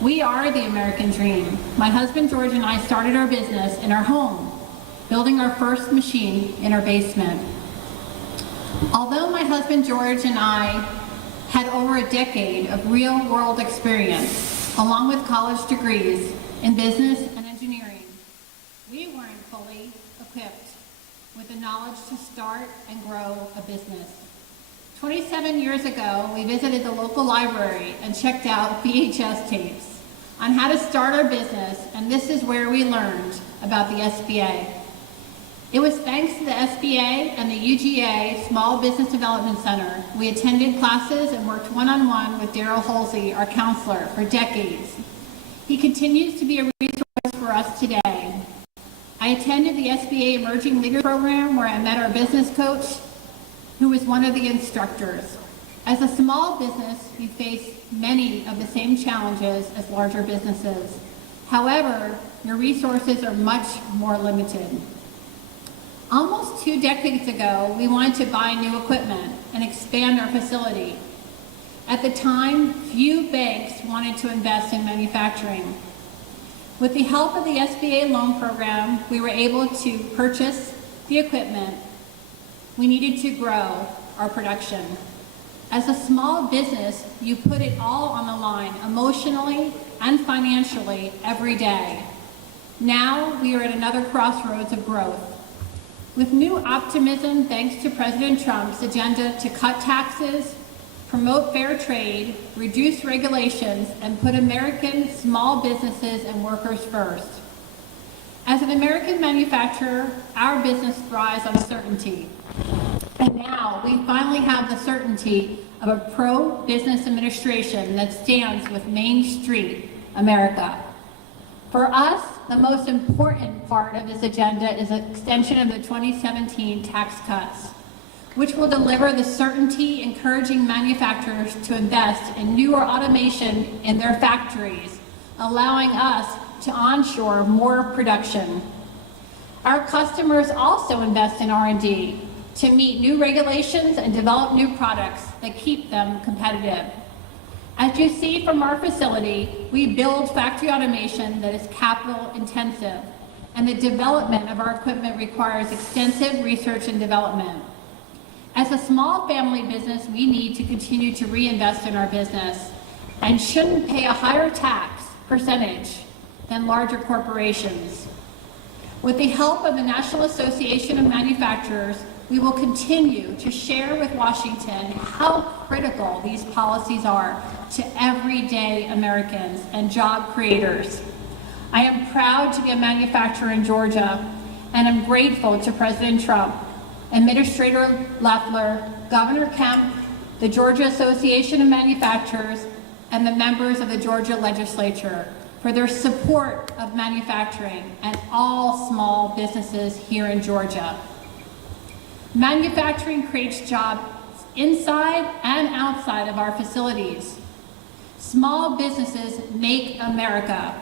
We are the American dream. My husband George and I started our business in our home, building our first machine in our basement. Although my husband George and I had over a decade of real-world experience, along with college degrees in business and engineering, we weren't fully equipped with the knowledge to start and grow a business. 27 years ago, we visited the local library and checked out VHS tapes on how to start our business, and this is where we learned about the SBA. It was thanks to the SBA and the UGA Small Business Development Center we attended classes and worked one-on-one with Daryl Halsey, our counselor, for decades. He continues to be a resource for us today. I attended the SBA Emerging Leader Program where I met our business coach, who was one of the instructors. As a small business, we face many of the same challenges as larger businesses. However, your resources are much more limited. Almost 2 decades ago, we wanted to buy new equipment and expand our facility. At the time, few banks wanted to invest in manufacturing. With the help of the SBA loan program, we were able to purchase the equipment we needed to grow our production. As a small business, you put it all on the line, emotionally and financially, every day. Now we are at another crossroads of growth. With new optimism thanks to President Trump's agenda to cut taxes, promote fair trade, reduce regulations, and put American small businesses and workers first. As an American manufacturer, our business thrives on certainty. And now we finally have the certainty of a pro-business administration that stands with Main Street America. For us, the most important part of this agenda is the extension of the 2017 tax cuts, which will deliver the certainty encouraging manufacturers to invest in newer automation in their factories, allowing us to onshore more production. Our customers also invest in R&D to meet new regulations and develop new products that keep them competitive. As you see from our facility, we build factory automation that is capital intensive, and the development of our equipment requires extensive research and development. As a small family business, we need to continue to reinvest in our business and shouldn't pay a higher tax percentage than larger corporations. With the help of the National Association of Manufacturers, we will continue to share with Washington how critical these policies are to everyday Americans and job creators. I am proud to be a manufacturer in Georgia, and I'm grateful to President Trump, Administrator Loeffler, Governor Kemp, the Georgia Association of Manufacturers, and the members of the Georgia Legislature for their support of manufacturing and all small businesses here in Georgia. Manufacturing creates jobs inside and outside of our facilities. Small businesses make America.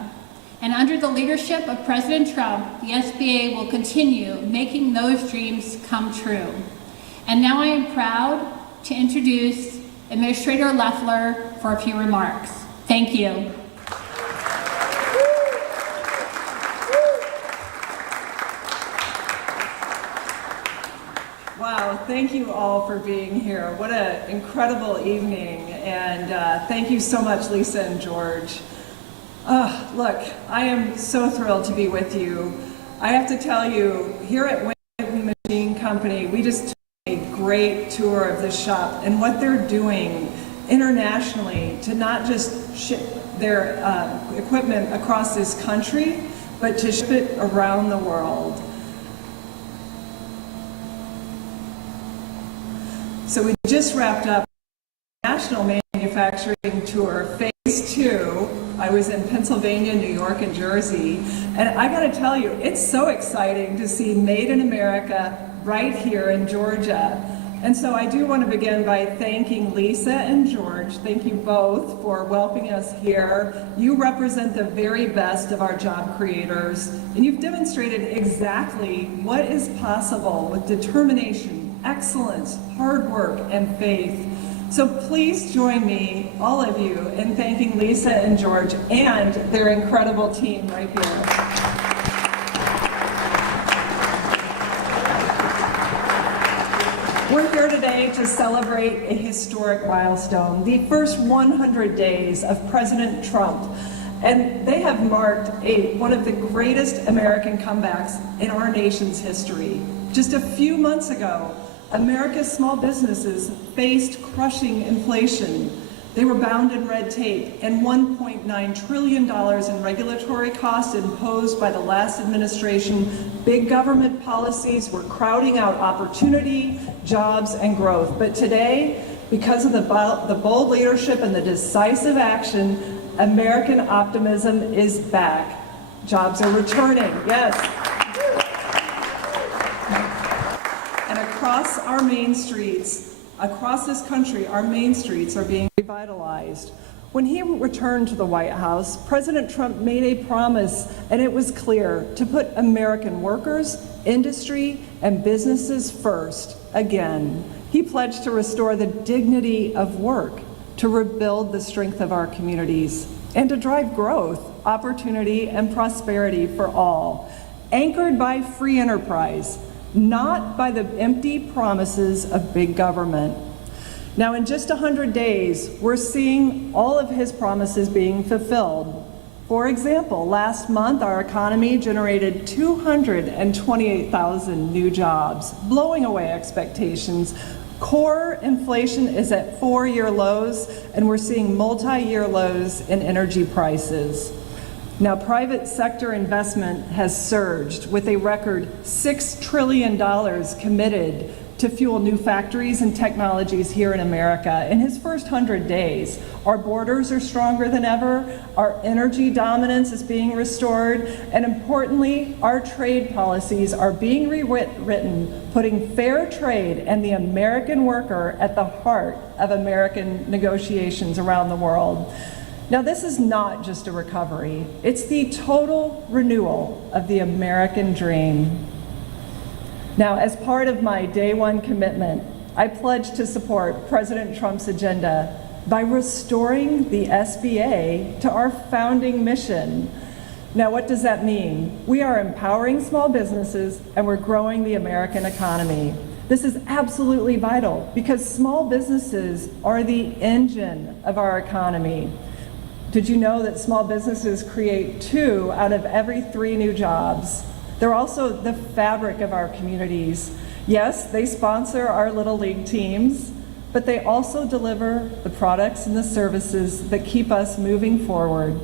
And under the leadership of President Trump, the SBA will continue making those dreams come true. And now I am proud to introduce Administrator Loeffler for a few remarks. Thank you. Wow, thank you all for being here. What an incredible evening, and thank you so much, Lisa and George. Look, I am so thrilled to be with you. I have to tell you, here at Wayne Machine Company, we just took a great tour of the shop and what they're doing internationally to not just ship their equipment across this country, but to ship it around the world. So we just wrapped up National Manufacturing Tour, Phase 2. I was in Pennsylvania, New York, and Jersey. And I gotta tell you, it's so exciting to see Made in America right here in Georgia. And so I do want to begin by thanking Lisa and George. Thank you both for welcoming us here. You represent the very best of our job creators, and you've demonstrated exactly what is possible with determination, excellence, hard work, and faith. So please join me, all of you, in thanking Lisa and George and their incredible team right here. We're here today to celebrate a historic milestone, the first 100 days of President Trump. And they have marked one of the greatest American comebacks in our nation's history. Just a few months ago, America's small businesses faced crushing inflation. They were bound in red tape and $1.9 trillion in regulatory costs imposed by the last administration. Big government policies were crowding out opportunity, jobs, and growth. But today, because of the bold leadership and the decisive action, American optimism is back. Jobs are returning, yes. And across our main streets, across this country, our main streets are being revitalized. When he returned to the White House, President Trump made a promise, and it was clear, to put American workers, industry, and businesses first again. He pledged to restore the dignity of work, to rebuild the strength of our communities, and to drive growth, opportunity, and prosperity for all, anchored by free enterprise, not by the empty promises of big government. Now, in just 100 days, we're seeing all of his promises being fulfilled. For example, last month, our economy generated 228,000 new jobs, blowing away expectations. Core inflation is at 4-year lows, and we're seeing multi-year lows in energy prices. Now, private sector investment has surged with a record $6 trillion committed to fuel new factories and technologies here in America. In his first 100 days, our borders are stronger than ever, our energy dominance is being restored, and importantly, our trade policies are being rewritten, putting fair trade and the American worker at the heart of American negotiations around the world. Now, this is not just a recovery, it's the total renewal of the American dream. Now, as part of my day one commitment, I pledge to support President Trump's agenda by restoring the SBA to our founding mission. Now, what does that mean? We are empowering small businesses and we're growing the American economy. This is absolutely vital because small businesses are the engine of our economy. Did you know that small businesses create 2 out of every 3 new jobs? They're also the fabric of our communities. Yes, they sponsor our Little League teams, but they also deliver the products and the services that keep us moving forward.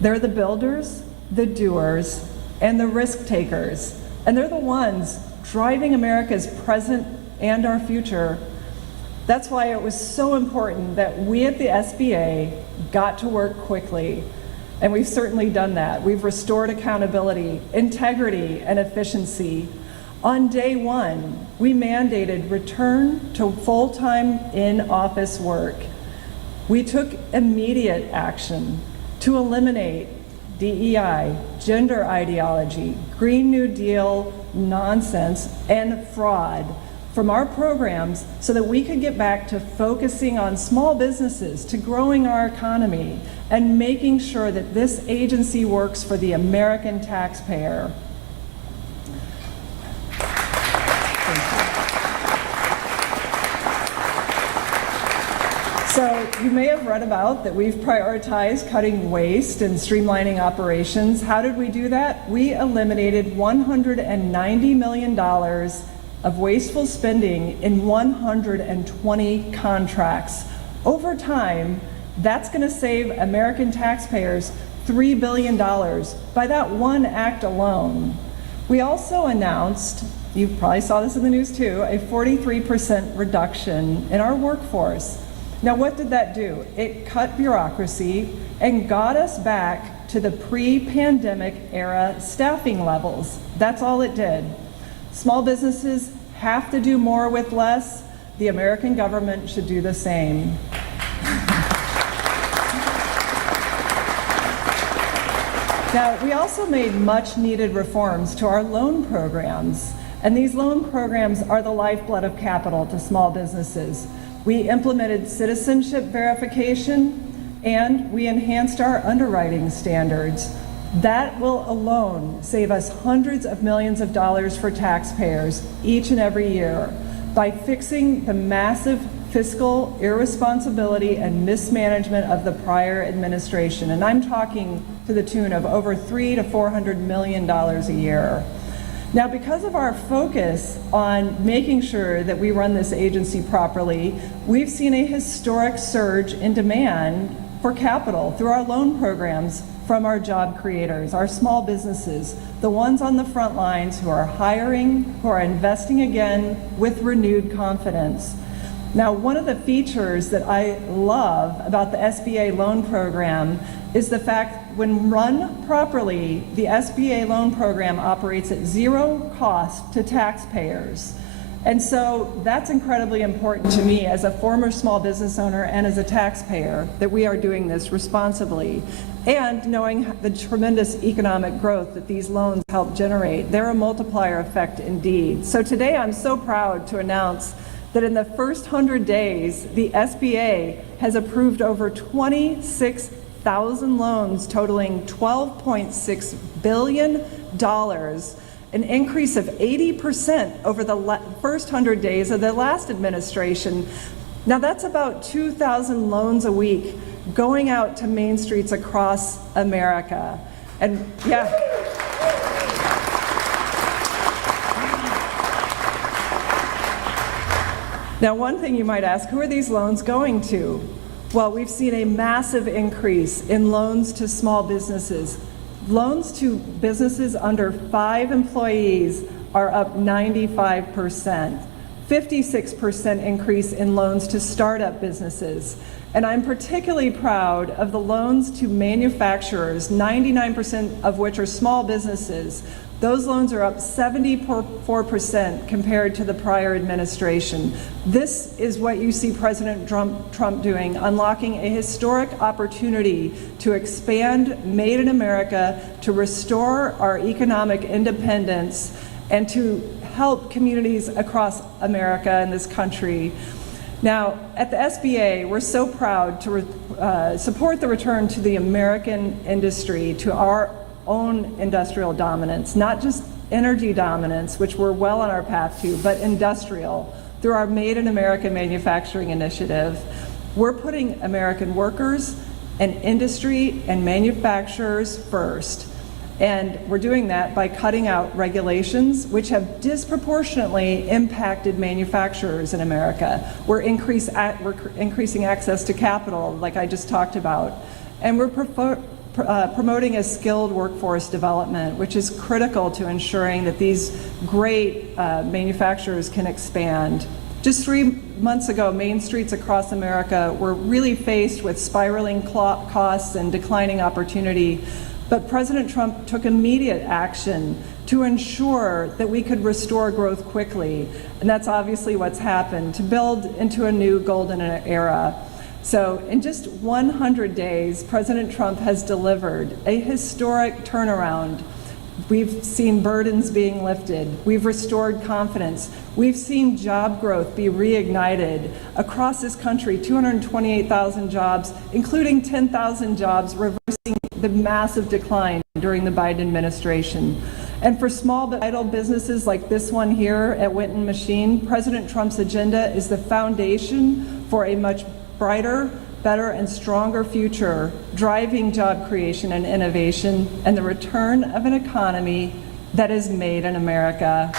They're the builders, the doers, and the risk takers. And they're the ones driving America's present and our future. That's why it was so important that we at the SBA got to work quickly. And we've certainly done that. We've restored accountability, integrity, and efficiency. On day one, we mandated return to full-time in-office work. We took immediate action to eliminate DEI, gender ideology, Green New Deal nonsense, and fraud from our programs so that we could get back to focusing on small businesses, to growing our economy, and making sure that this agency works for the American taxpayer. So you may have read about that we've prioritized cutting waste and streamlining operations. How did we do that? We eliminated $190 million of wasteful spending in 120 contracts. Over time, that's going to save American taxpayers $3 billion by that one act alone. We also announced, you probably saw this in the news too, a 43% reduction in our workforce. Now, what did that do? It cut bureaucracy and got us back to the pre-pandemic era staffing levels. That's all it did. Small businesses have to do more with less. The American government should do the same. Now, we also made much needed reforms to our loan programs. And these loan programs are the lifeblood of capital to small businesses. We implemented citizenship verification, and we enhanced our underwriting standards. That will alone save us hundreds of millions of dollars for taxpayers each and every year by fixing the massive fiscal irresponsibility and mismanagement of the prior administration. And I'm talking to the tune of over $300 to $400 million a year. Now, because of our focus on making sure that we run this agency properly, we've seen a historic surge in demand for capital through our loan programs from our job creators, our small businesses, the ones on the front lines who are hiring, who are investing again with renewed confidence. Now, one of the features that I love about the SBA loan program is the fact when run properly, the SBA loan program operates at zero cost to taxpayers. And so that's incredibly important to me as a former small business owner and as a taxpayer, that we are doing this responsibly. And knowing the tremendous economic growth that these loans help generate, they're a multiplier effect indeed. So today I'm so proud to announce that in the first 100 days, the SBA has approved over 26,000 loans totaling $12.6 billion, an increase of 80% over the first 100 days of the last administration. Now that's about 2,000 loans a week going out to main streets across America. And yeah. Now, one thing you might ask, who are these loans going to? Well, we've seen a massive increase in loans to small businesses. Loans to businesses under 5 employees are up 95%. 56% increase in loans to startup businesses. And I'm particularly proud of the loans to manufacturers, 99% of which are small businesses. Those loans are up 74% compared to the prior administration. This is what you see President Trump doing, unlocking a historic opportunity to expand Made in America, to restore our economic independence, and to help communities across America and this country. Now, at the SBA, we're so proud to support the return to the American industry, to our own industrial dominance, not just energy dominance, which we're well on our path to, but industrial, through our Made in America manufacturing initiative. We're putting American workers and industry and manufacturers first. And we're doing that by cutting out regulations which have disproportionately impacted manufacturers in America. We're increasing access to capital, like I just talked about. And we're promoting a skilled workforce development, which is critical to ensuring that these great manufacturers can expand. Just 3 months ago, main streets across America were really faced with spiraling costs and declining opportunity. But President Trump took immediate action to ensure that we could restore growth quickly. And that's obviously what's happened, to build into a new golden era. So in just 100 days, President Trump has delivered a historic turnaround. We've seen burdens being lifted. We've restored confidence. We've seen job growth be reignited across this country, 228,000 jobs, including 10,000 jobs, reversing the massive decline during the Biden administration. And for small but vital businesses like this one here at Winton Machine, President Trump's agenda is the foundation for a much brighter, better, and stronger future, driving job creation and innovation, and the return of an economy that is made in America.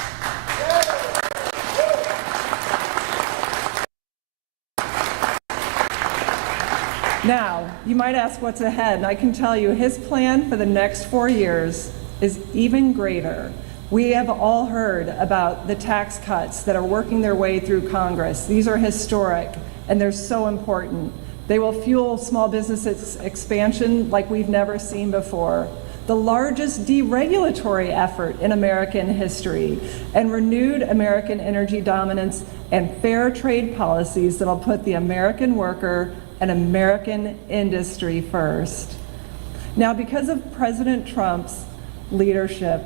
Now, you might ask what's ahead, and I can tell you his plan for the next 4 years is even greater. We have all heard about the tax cuts that are working their way through Congress. These are historic, and they're so important. They will fuel small business expansion like we've never seen before. The largest deregulatory effort in American history, and renewed American energy dominance and fair trade policies that'll put the American worker and American industry first. Now, because of President Trump's leadership,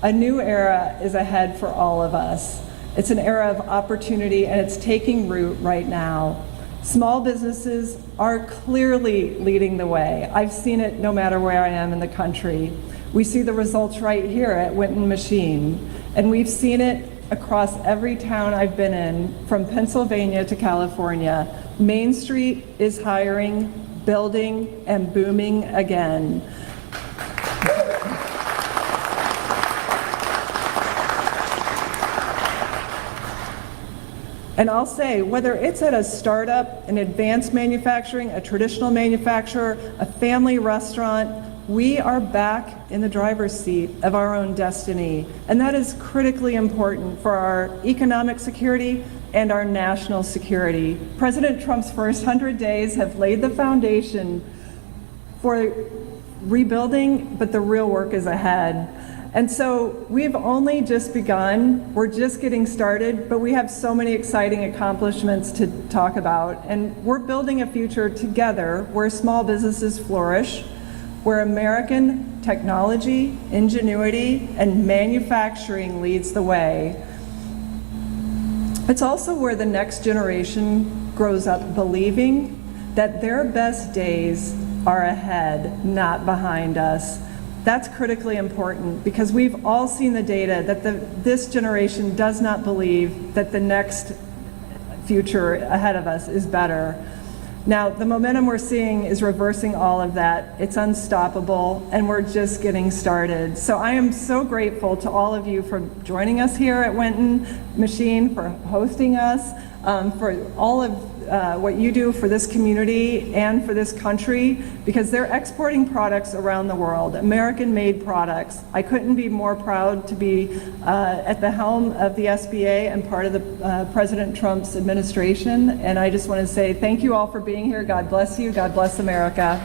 a new era is ahead for all of us. It's an era of opportunity, and it's taking root right now. Small businesses are clearly leading the way. I've seen it no matter where I am in the country. We see the results right here at Winton Machine, and we've seen it across every town I've been in, from Pennsylvania to California. Main Street is hiring, building, and booming again. And I'll say, whether it's at a startup, an advanced manufacturing, a traditional manufacturer, a family restaurant, we are back in the driver's seat of our own destiny. And that is critically important for our economic security and our national security. President Trump's first 100 days have laid the foundation for rebuilding, but the real work is ahead. And so we've only just begun, we're just getting started, but we have so many exciting accomplishments to talk about. And we're building a future together where small businesses flourish, where American technology, ingenuity, and manufacturing leads the way. It's also where the next generation grows up believing that their best days are ahead, not behind us. That's critically important because we've all seen the data that this generation does not believe that the next future ahead of us is better. Now, the momentum we're seeing is reversing all of that. It's unstoppable, and we're just getting started. So I am so grateful to all of you for joining us here at Winton Machine, for hosting us, for all of what you do for this community and for this country, because they're exporting products around the world, American-made products. I couldn't be more proud to be at the helm of the SBA and part of the President Trump's administration, and I just want to say thank you all for being here. God bless you. God bless America.